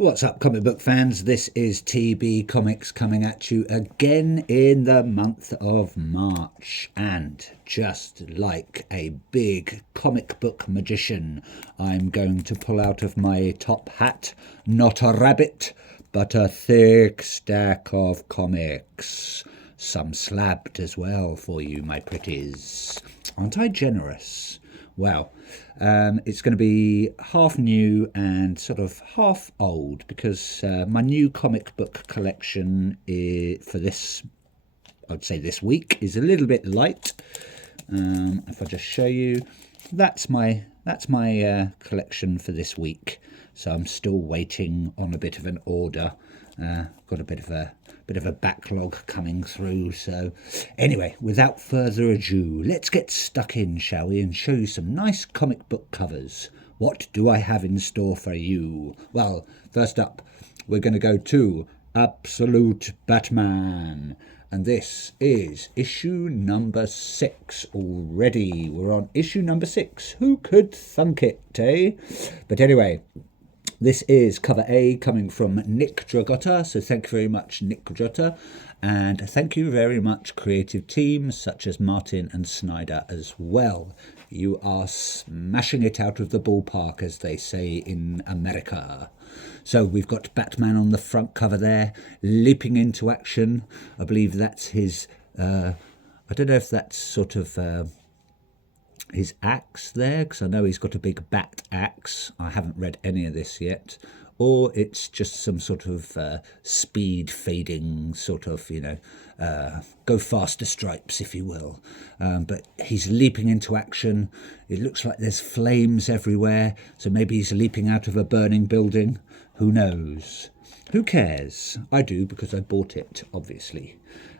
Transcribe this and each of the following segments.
What's up, comic book fans? This is TB Comics coming at you again in the month of March. And just like a big comic book magician, I'm going to pull out of my top hat not a rabbit, but a thick stack of comics. Some slabbed as well for you, my pretties. Aren't I generous? Well, it's going to be half new and sort of half old because my new comic book collection for this, I'd say this week, is a little bit light. If I just show you, that's my collection for this week. So I'm still waiting on a bit of an order. Got a bit of a backlog coming through. So anyway, without further ado, let's get stuck in, shall we, and show you some nice comic book covers. What do I have in store for you? Well, first up, we're going to go to Absolute Batman. And this is issue number 6 already. We're on issue number 6. Who could thunk it, eh? But anyway, this is cover A coming from Nick Dragotta, so thank you very much, Nick Dragotta, and thank you very much, creative teams such as Martin and Snyder as well. You are smashing it out of the ballpark, as they say in America. So we've got Batman on the front cover there, leaping into action. I believe that's his, I don't know if that's sort of his axe there, because I know he's got a big bat axe. I haven't read any of this yet. Or it's just some sort of speed fading sort of, go faster stripes, if you will. But he's leaping into action. It looks like there's flames everywhere. So maybe he's leaping out of a burning building. Who knows? Who cares? I do, because I bought it, obviously.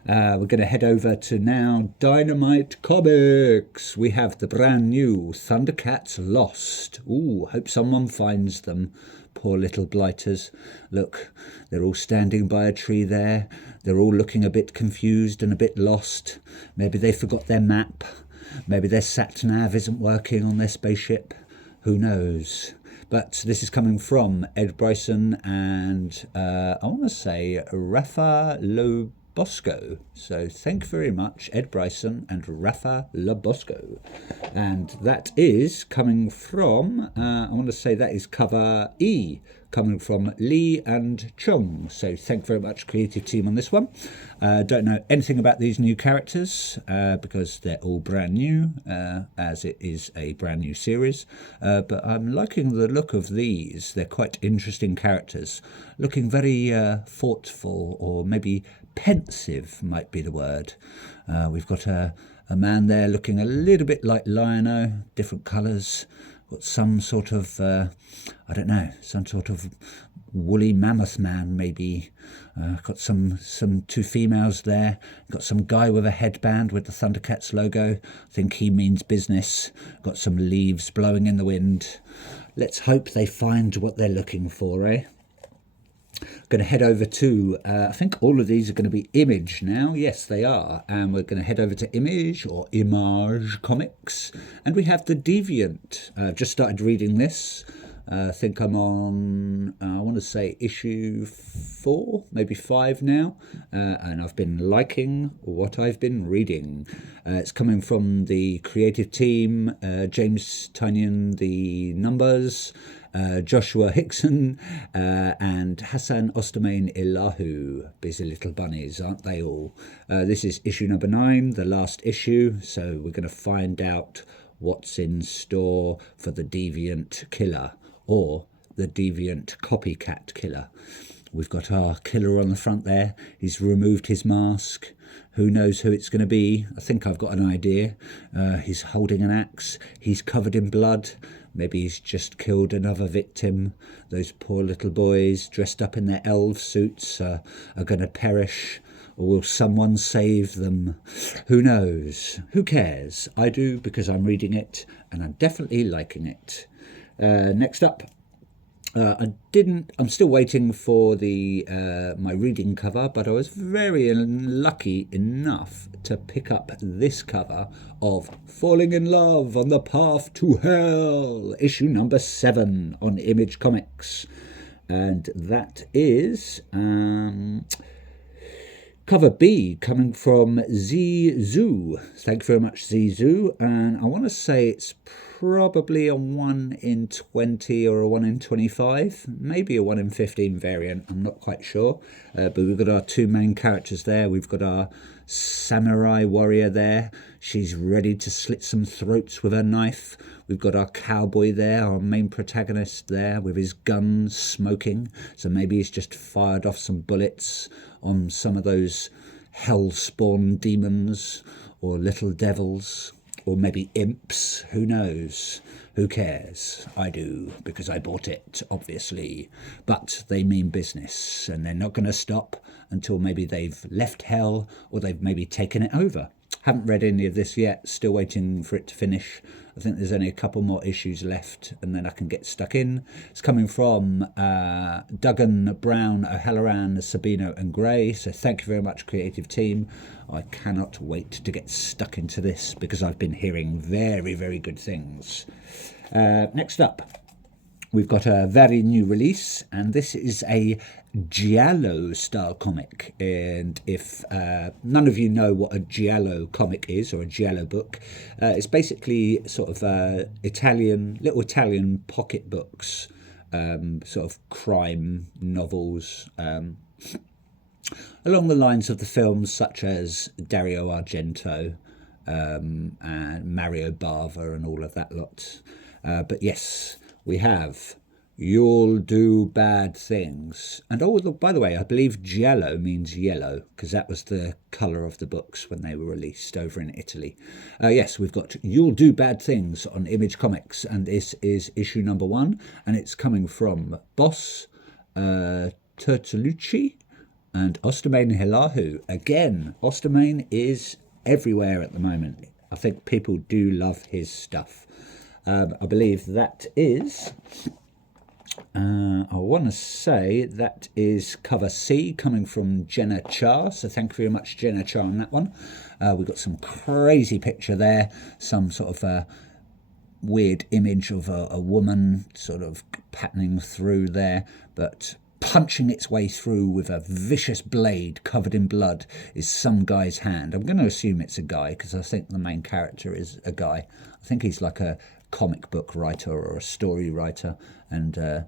We're going to head over to now Dynamite Comics. We have the brand new Thundercats Lost. Ooh, hope someone finds them. Poor little blighters. Look, they're all standing by a tree there. They're all looking a bit confused and a bit lost. Maybe they forgot their map. Maybe their sat-nav isn't working on their spaceship. Who knows? But this is coming from Ed Bryson and I want to say Rafa Lobosco. So thank you very much, Ed Bryson and Rafa Lobosco. And that is coming from, I want to say that is cover E, coming from Lee and Chung. So thank you very much, creative team, on this one. Don't know anything about these new characters because they're all brand new, as it is a brand new series. But I'm liking the look of these. They're quite interesting characters, looking very thoughtful, or maybe pensive might be the word. We've got a man there looking a little bit like Lion-O, different colours. Got some sort of, I don't know, some sort of woolly mammoth man maybe. Got some two females there. Got some guy with a headband with the Thundercats logo. I think he means business. Got some leaves blowing in the wind. Let's hope they find what they're looking for, eh? Going to head over to, I think all of these are going to be Image now. Yes, they are. And we're going to head over to Image, or Image Comics. And we have The Deviant. I've just started reading this. I think I'm on, I want to say issue 4, maybe 5 now. And I've been liking what I've been reading. It's coming from the creative team, James Tynion, the numbers, Joshua Hickson, and Hassan Ostermain Elahu. Busy little bunnies, aren't they all? This is issue number 9, the last issue. So we're going to find out what's in store for the Deviant Killer, or the Deviant Copycat Killer. We've got our killer on the front there. He's removed his mask. Who knows who it's going to be? I think I've got an idea. He's holding an axe. He's covered in blood. Maybe he's just killed another victim. Those poor little boys dressed up in their elf suits are going to perish. Or will someone save them? Who knows? Who cares? I do, because I'm reading it and I'm definitely liking it. Next up, I'm still waiting for the my reading cover, but I was very unlucky enough to pick up this cover of Falling in Love on the Path to Hell, issue number 7 on Image Comics. and that is cover B, coming from Zizou. Thank you very much, Zizou. And I want to say it's probably a 1 in 20 or a 1 in 25, maybe a 1 in 15 variant. I'm not quite sure. But we've got our two main characters there. We've got our samurai warrior there. She's ready to slit some throats with her knife. We've got our cowboy there, our main protagonist there, with his gun smoking. So maybe he's just fired off some bullets on some of those hell-spawn demons or little devils, or maybe imps. Who knows? Who cares? I do, because I bought it, obviously. But they mean business, and they're not going to stop until maybe they've left hell or they've maybe taken it over. Haven't read any of this yet, still waiting for it to finish. I think there's only a couple more issues left and then I can get stuck in. It's coming from Duggan, Brown, O'Halloran, Sabino and Gray. So thank you very much, creative team. I cannot wait to get stuck into this because I've been hearing very, very good things. Next up, we've got a very new release, and this is a Giallo style comic. And if none of you know what a Giallo comic is, or a Giallo book, it's basically sort of little Italian pocket books, sort of crime novels, along the lines of the films such as Dario Argento and Mario Bava and all of that lot. But yes, we have You'll Do Bad Things. And by the way, I believe Giallo means yellow, because that was the colour of the books when they were released over in Italy. Yes, we've got You'll Do Bad Things on Image Comics, and this is issue number 1, and it's coming from Boss Tertolucci and Ostermain Hilahu. Again, Ostermain is everywhere at the moment. I think people do love his stuff. I believe that is... I want to say that is cover C, coming from Jenna Char. So thank you very much, Jenna Char, on that one. We've got some crazy picture there, some sort of weird image of a woman sort of patterning through there, but punching its way through with a vicious blade covered in blood is some guy's hand. I'm going to assume it's a guy because I think the main character is a guy. I think he's like a comic book writer or a story writer, and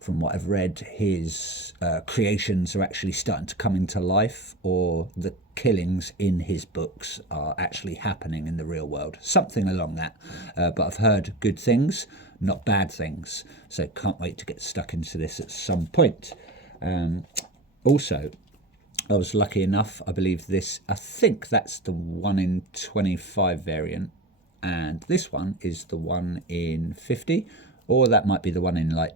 from what I've read, his creations are actually starting to come into life, or the killings in his books are actually happening in the real world, something along that. But I've heard good things, not bad things, so can't wait to get stuck into this at some point. Also, I was lucky enough, I think that's the 1 in 25 variant, and this one is the 1 in 50, or that might be the 1 in like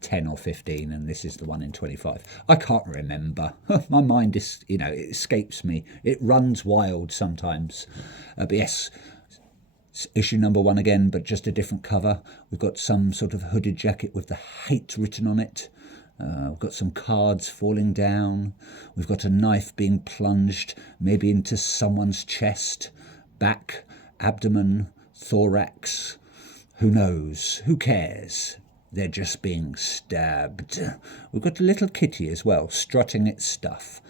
10 or 15, and this is the 1 in 25. I can't remember. My mind is, it escapes me. It runs wild sometimes. But yes, issue number 1 again, but just a different cover. We've got some sort of hooded jacket with the hate written on it. We've got some cards falling down. We've got a knife being plunged, maybe into someone's chest, back, abdomen, thorax. Who knows? Who cares? They're just being stabbed. We've got a little kitty as well, strutting its stuff.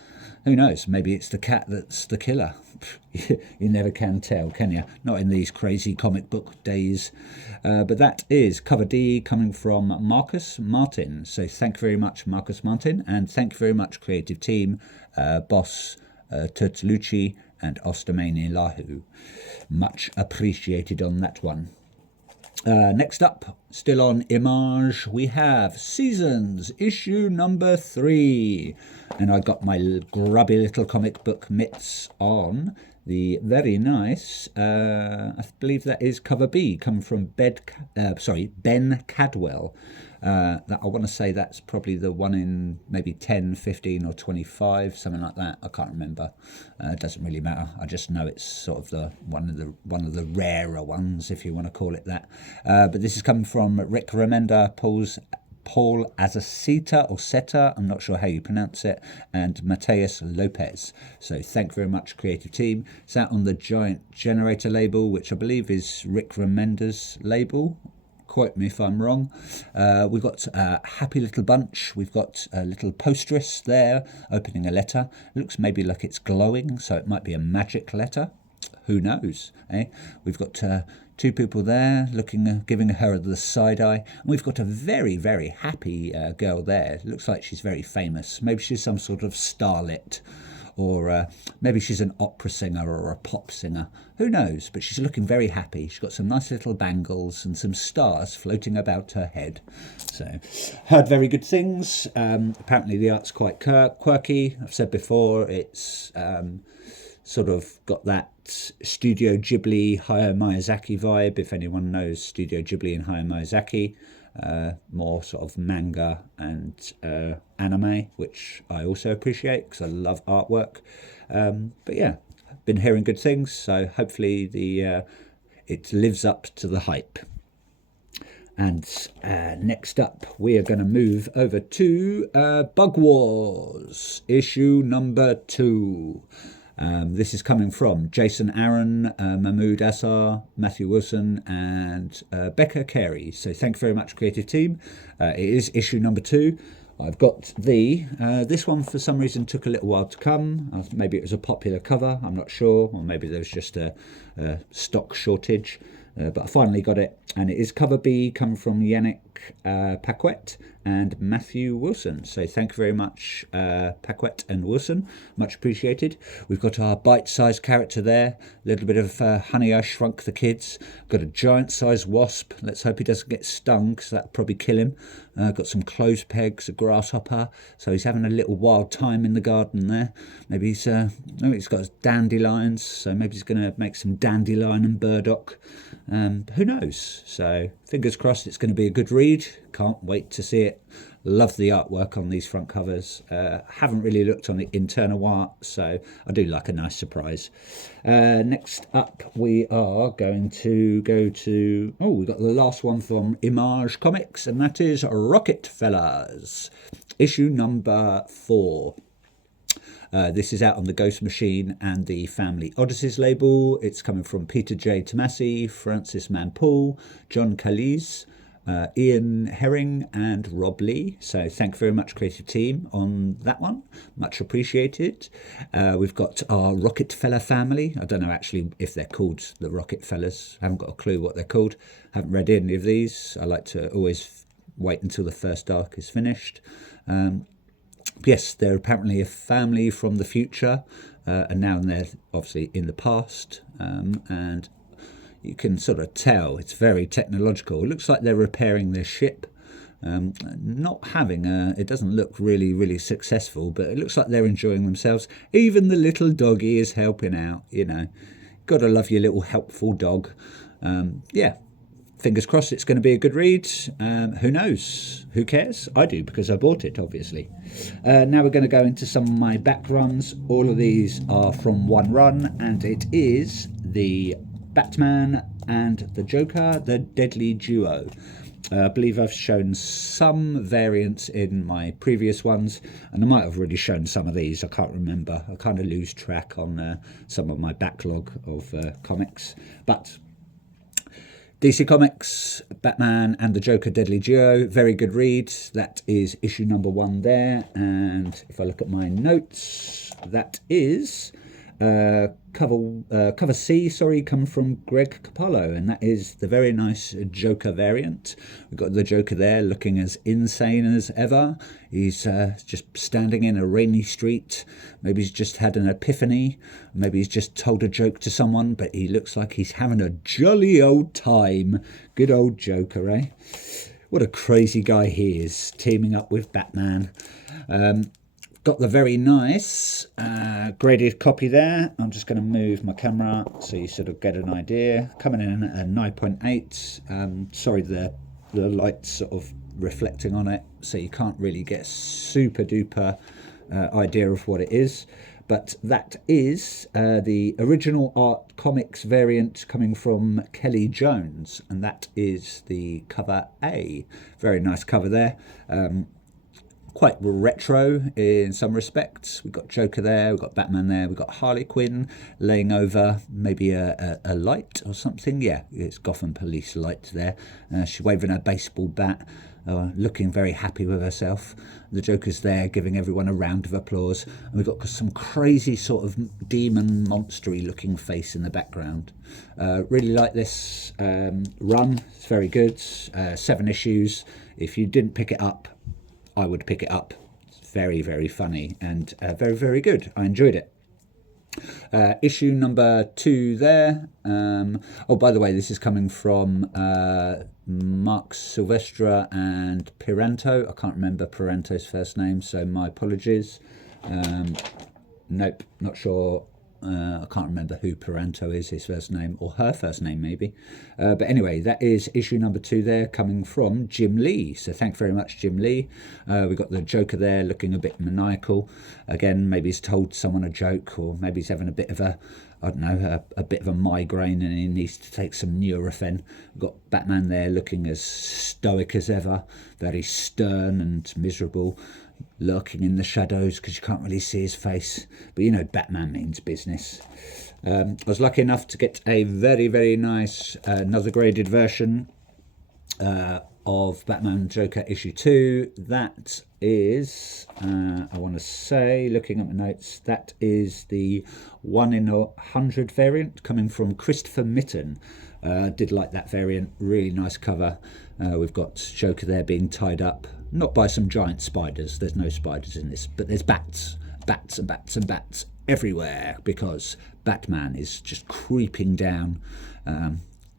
Who knows? Maybe it's the cat that's the killer. You never can tell, can you? Not in these crazy comic book days. But that is cover D, coming from Marcus Martin. So thank you very much, Marcus Martin, and thank you very much, creative team, Boss Tertolucci and Ostermain Hilahu. Much appreciated on that one. Next up, still on Image, we have Seasons, issue number 3. And I got my grubby little comic book mitts on. The very nice, I believe that is cover B, come from Ben Cadwell. That I want to say that's probably the 1 in maybe 10, 15 or 25, something like that. I can't remember. It doesn't really matter. I just know it's sort of the one of the rarer ones, if you want to call it that. But this is coming from Rick Remender, Paul Azaceta or Seta, I'm not sure how you pronounce it, and Mateus Lopez. So thank you very much, creative team. It's out on the Giant Generator label, which I believe is Rick Remender's label. quote me if I'm wrong. We've got a happy little bunch. We've got a little posteress there opening a letter. It looks maybe like it's glowing, so it might be a magic letter. Who knows, eh? We've got two people there looking, giving her the side eye. And we've got a very, very happy girl there. It looks like she's very famous. Maybe she's some sort of starlet, or maybe she's an opera singer or a pop singer. Who knows? But she's looking very happy. She's got some nice little bangles and some stars floating about her head. So, heard very good things. Apparently the art's quite quirky. I've said before, it's sort of got that Studio Ghibli, Hayao Miyazaki vibe, if anyone knows Studio Ghibli and Hayao Miyazaki. More sort of manga and anime, which I also appreciate because I love artwork. But yeah, I've been hearing good things, so hopefully it lives up to the hype. And next up, we are going to move over to Bug Wars, issue number 2. This is coming from Jason Aaron, Mahmoud Assar, Matthew Wilson, and Becca Carey. So thank you very much, creative team. It is issue number 2. I've got this one for some reason took a little while to come. Maybe it was a popular cover, I'm not sure, or maybe there was just a stock shortage. But I finally got it, and it is cover B, coming from Yannick Paquette and Matthew Wilson. So thank you very much, Paquette and Wilson, much appreciated. We've got our bite-sized character there, a little bit of Honey, I Shrunk the Kids. Got a giant-sized wasp. Let's hope he doesn't get stung, because that'd probably kill him. Got some clothes pegs, a grasshopper, so he's having a little wild time in the garden there. Maybe he's got dandelions, so maybe he's going to make some dandelion and burdock. Who knows? So fingers crossed it's going to be a good read. Can't wait to see it. Love the artwork on these front covers. Haven't really looked on the internal art, so I do like a nice surprise. Next up, we are going to go to... Oh, we've got the last one from Image Comics, and that is Rocket Fellas, issue number 4. This is out on the Ghost Machine and the Family Odysseys label. It's coming from Peter J. Tomasi, Francis Manpool, John Calise, Ian Herring and Rob Lee. So thank you very much, creative team, on that one. Much appreciated. We've got our Rocket Fella family. I don't know actually if they're called the Rocket Fellas. I haven't got a clue what they're called. Haven't read any of these. I like to always wait until the first arc is finished. Yes, they're apparently a family from the future, and now they're obviously in the past, and you can sort of tell it's very technological. It looks like they're repairing their ship, not having it doesn't look really successful, but it looks like they're enjoying themselves. Even the little doggy is helping out, you know. Gotta love your little helpful dog. Yeah. Fingers crossed it's going to be a good read. Who knows? Who cares? I do, because I bought it, obviously. Now we're going to go into some of my back runs. All of these are from one run, and it is the Batman and the Joker, the Deadly Duo. I believe I've shown some variants in my previous ones, and I might have already shown some of these. I can't remember. I kind of lose track on some of my backlog of comics. But DC Comics, Batman and the Joker Deadly Duo, very good read. That is issue number 1 there. And if I look at my notes, that is cover C, coming from Greg Capullo, and that is the very nice Joker variant. We've got the Joker there looking as insane as ever. He's just standing in a rainy street. Maybe he's just had an epiphany. Maybe he's just told a joke to someone, but he looks like he's having a jolly old time. Good old Joker, eh? What a crazy guy he is, teaming up with Batman. Got the very nice graded copy there. I'm just going to move my camera so you sort of get an idea. Coming in at a 9.8. Sorry, the light's sort of reflecting on it, so you can't really get a super duper idea of what it is. But that is the original art comics variant coming from Kelly Jones, and that is the cover A. Very nice cover there. quite retro in some respects. We've got Joker there, we've got Batman there, we've got Harley Quinn laying over maybe a light or something. Yeah, it's Gotham Police light there. She's waving her baseball bat, looking very happy with herself. The Joker's there giving everyone a round of applause. And we've got some crazy sort of demon monstery looking face in the background. Really like this run. It's very good. 7 issues. If you didn't pick it up, I would pick it up. It's very, very funny and very, very good. I enjoyed it. Issue number 2 there. Oh, by the way, this is coming from Mark Silvestre and Piranto. I can't remember Piranto's first name, so my apologies. Nope, not sure. I can't remember who Piranto is, his first name, or her first name maybe. But anyway, that is issue number 2 there, coming from Jim Lee. So thanks very much, Jim Lee. We've got the Joker there looking a bit maniacal. Again, maybe he's told someone a joke, or maybe he's having a bit of a, I don't know, a bit of a migraine and he needs to take some Nurofen. We've got Batman there looking as stoic as ever, very stern and miserable, lurking in the shadows because you can't really see his face. But you know, Batman means business. I was lucky enough to get a very, very nice another graded version of Batman Joker issue 2. That is, I want to say, looking at my notes, that is the 1 in 100 variant coming from Christopher Mitten. Did like that variant, really nice cover. We've got Joker there being tied up, not by some giant spiders, there's no spiders in this, but there's bats and bats and bats everywhere, because Batman is just creeping down,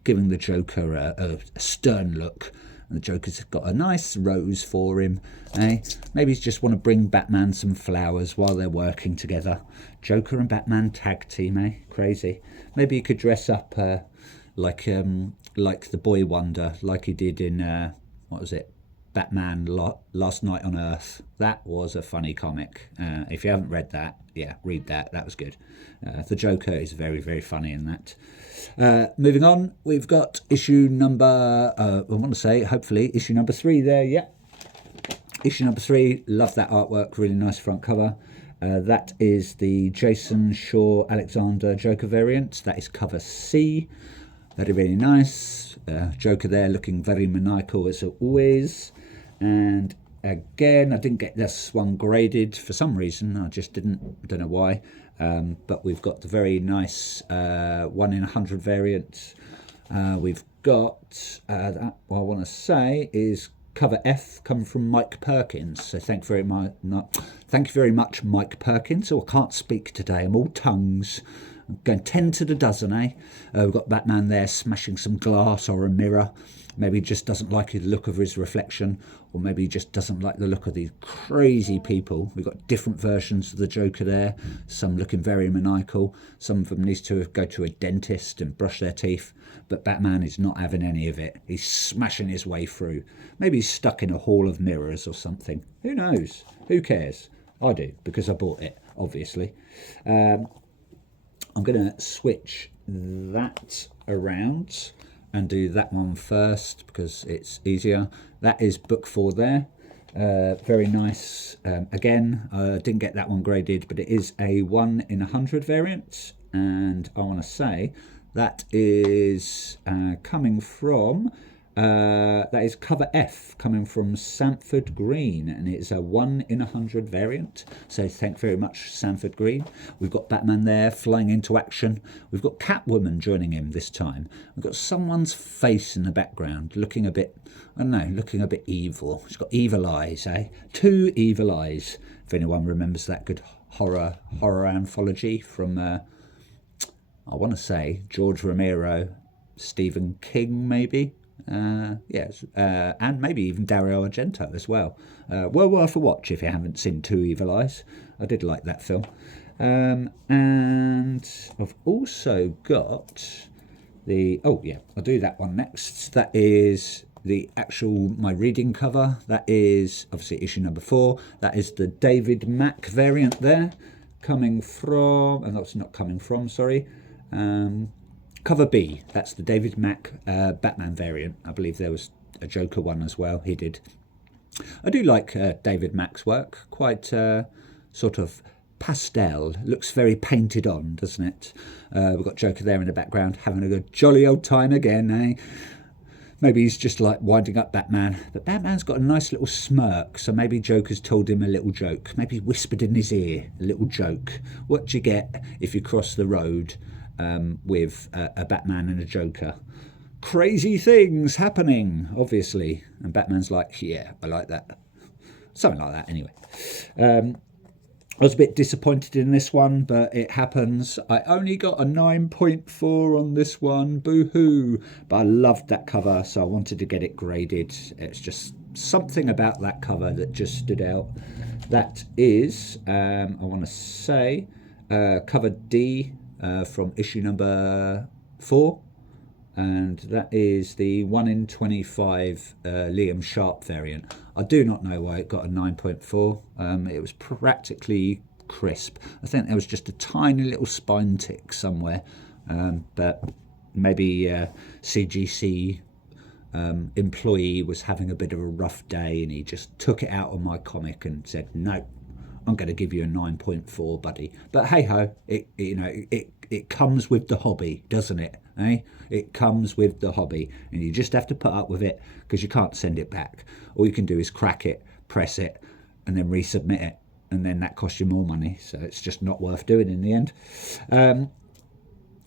giving the Joker a stern look. And the Joker's got a nice rose for him. Maybe he's just want to bring Batman some flowers while they're working together. Joker and Batman tag team, crazy. Maybe he could dress up like the Boy Wonder, like he did in what was it, Batman Last Night on Earth. That was a funny comic. If you haven't read that, yeah, read that. That was good. The Joker is very, very funny in that. Moving on, we've got issue number, I want to say, hopefully, issue number 3 there, yeah. Issue number 3, love that artwork, really nice front cover. That is the Jason Shaw Alexander Joker variant. That is cover C. Very, very nice. Joker there looking very maniacal as always. And again, I didn't get this one graded for some reason. I just didn't, don't know why. But we've got the very nice 1 in 100 variant. We've got, that, what I want to say is cover F coming from Mike Perkins. So thank you very much, Mike Perkins. Oh, I can't speak today. I'm all tongues. I'm going 10 to the dozen, We've got Batman there smashing some glass or a mirror. Maybe he just doesn't like the look of his reflection, or maybe he just doesn't like the look of these crazy people. We've got different versions of the Joker there, some looking very maniacal, some of them need to go to a dentist and brush their teeth, but Batman is not having any of it. He's smashing his way through. Maybe he's stuck in a hall of mirrors or something. Who knows? Who cares? I do, because I bought it, obviously. I'm going to switch that around and do that one first because it's easier. That is book 4 there. Very nice. Again, I didn't get that one graded, but it is a 1 in 100 variant. And I want to say that is coming from, that is cover F, coming from Sanford Green, and it's a 1 in 100 variant. So thank very much, Sanford Green. We've got Batman there flying into action. We've got Catwoman joining him this time. We've got someone's face in the background looking a bit, I don't know, looking a bit evil. She's got evil eyes, 2 evil eyes. If anyone remembers that good horror anthology from, I want to say, George Romero, Stephen King, maybe. Yes, and maybe even Dario Argento as well. Well worth a watch if you haven't seen 2 Evil Eyes. I did like that film. And I've also got the, oh yeah, I'll do that one next. That is the actual, my reading cover. That is obviously issue number 4. That is the David Mack variant there, coming from, and that's not coming from, sorry. Cover B, that's the David Mack Batman variant. I believe there was a Joker one as well, he did. I do like David Mack's work, quite sort of pastel, looks very painted on, doesn't it? We've got Joker there in the background having a good jolly old time again, eh? Maybe he's just like winding up Batman, but Batman's got a nice little smirk, so maybe Joker's told him a little joke, maybe whispered in his ear a little joke. What do you get if you cross the road with a Batman and a Joker? Crazy things happening, obviously. And Batman's like, yeah, I like that. Something like that, anyway. I was a bit disappointed in this one, but it happens. I only got a 9.4 on this one. Boo-hoo. But I loved that cover, so I wanted to get it graded. It's just something about that cover that just stood out. That is, I want to say, cover D from issue number 4. And that is the 1 in 25 Liam Sharp variant. I do not know why it got a 9.4. It was practically crisp. I think there was just a tiny little spine tick somewhere, but maybe CGC employee was having a bit of a rough day and he just took it out on my comic and said, no, I'm going to give you a 9.4, buddy. But hey ho, it comes with the hobby, doesn't it? Eh? It comes with the hobby, and you just have to put up with it because you can't send it back. All you can do is crack it, press it, and then resubmit it, and then that costs you more money. So it's just not worth doing in the end.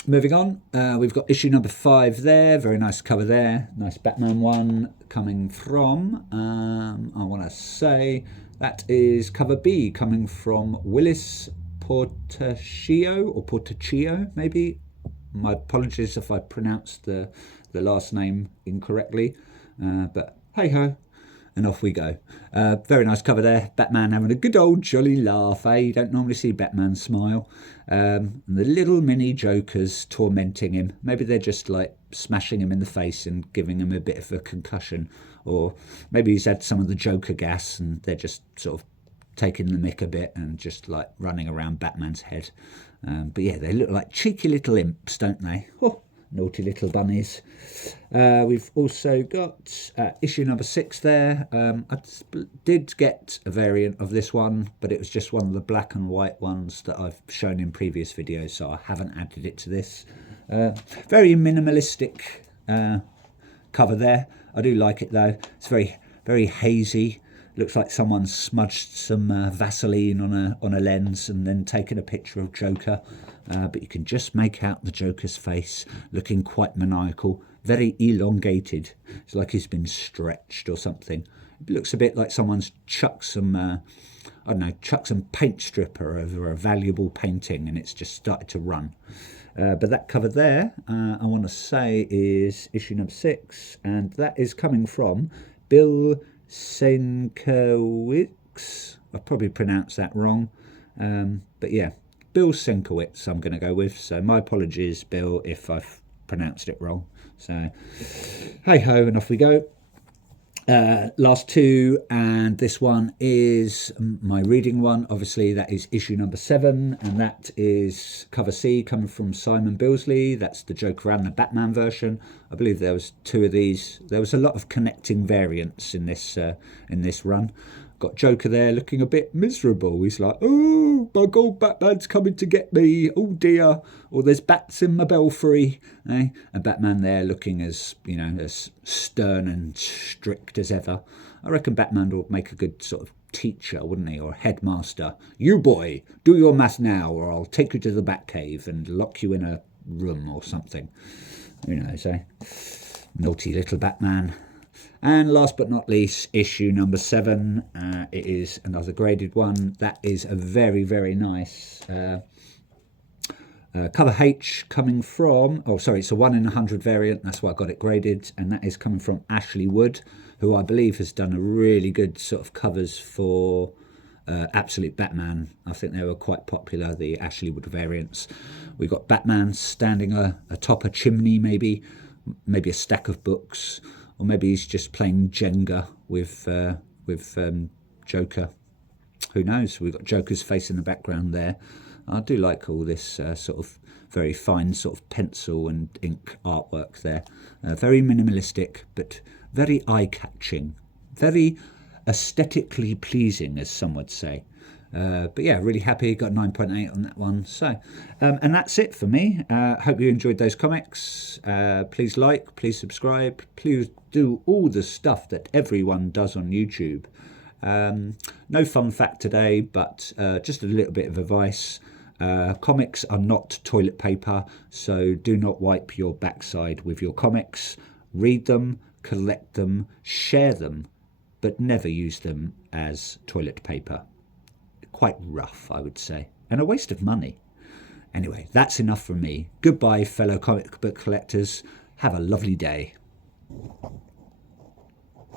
Moving on, we've got issue number 5 there. Very nice cover there. Nice Batman one coming from, I want to say, that is cover B coming from Willis Portaccio, or Portaccio, maybe. My apologies if I pronounced the last name incorrectly, but hey ho, and off we go. Very nice cover there. Batman having a good old jolly laugh, eh? You don't normally see Batman smile. And the little mini Jokers tormenting him. Maybe they're just like smashing him in the face and giving him a bit of a concussion, or maybe he's had some of the Joker gas and they're just sort of taking the mick a bit and just like running around Batman's head. But yeah, they look like cheeky little imps, don't they? Oh, naughty little bunnies. We've also got issue number 6 there. I did get a variant of this one, but it was just one of the black and white ones that I've shown in previous videos, so I haven't added it to this. Very minimalistic cover there. I do like it though. It's very, very hazy. Looks like someone smudged some Vaseline on a lens and then taken a picture of Joker. But you can just make out the Joker's face looking quite maniacal, very elongated. It's like he's been stretched or something. It looks a bit like someone's chucked some, chucked some paint stripper over a valuable painting and it's just started to run. But that cover there, I want to say, is issue number 6, and that is coming from Bill Sienkiewicz. I've probably pronounced that wrong, but yeah, Bill Sienkiewicz I'm going to go with, so my apologies, Bill, if I've pronounced it wrong. So hey ho, and off we go. Last 2, and this one is my reading one. Obviously that is issue number 7, and that is cover C coming from Simon Billsley. That's the Joker and the Batman version. I believe there was 2 of these. There was a lot of connecting variants in this run. Got Joker there looking a bit miserable. He's like, oh my god, Batman's coming to get me, oh dear, or there's bats in my belfry, eh? And Batman there looking as, as stern and strict as ever. I reckon Batman would make a good sort of teacher, wouldn't he, or headmaster. You boy, do your math now or I'll take you to the Batcave and lock you in a room or something. Who knows, eh? Naughty little Batman. And last but not least, issue number 7. It is another graded one. That is a very, very nice cover H coming from, it's a 1 in 100 variant. That's why I got it graded. And that is coming from Ashley Wood, who I believe has done a really good sort of covers for Absolute Batman. I think they were quite popular, the Ashley Wood variants. We've got Batman standing atop a chimney, maybe a stack of books. Or maybe he's just playing Jenga with Joker. Who knows? We've got Joker's face in the background there. I do like all this sort of very fine sort of pencil and ink artwork there. Very minimalistic, but very eye-catching. Very aesthetically pleasing, as some would say. But yeah, really happy. Got 9.8 on that one. So, and that's it for me. Hope you enjoyed those comics. Please like, please subscribe, please do all the stuff that everyone does on YouTube. No fun fact today, but just a little bit of advice. Comics are not toilet paper, so do not wipe your backside with your comics. Read them, collect them, share them, but never use them as toilet paper. Quite rough, I would say, and a waste of money. Anyway, that's enough from me. Goodbye, fellow comic book collectors. Have a lovely day.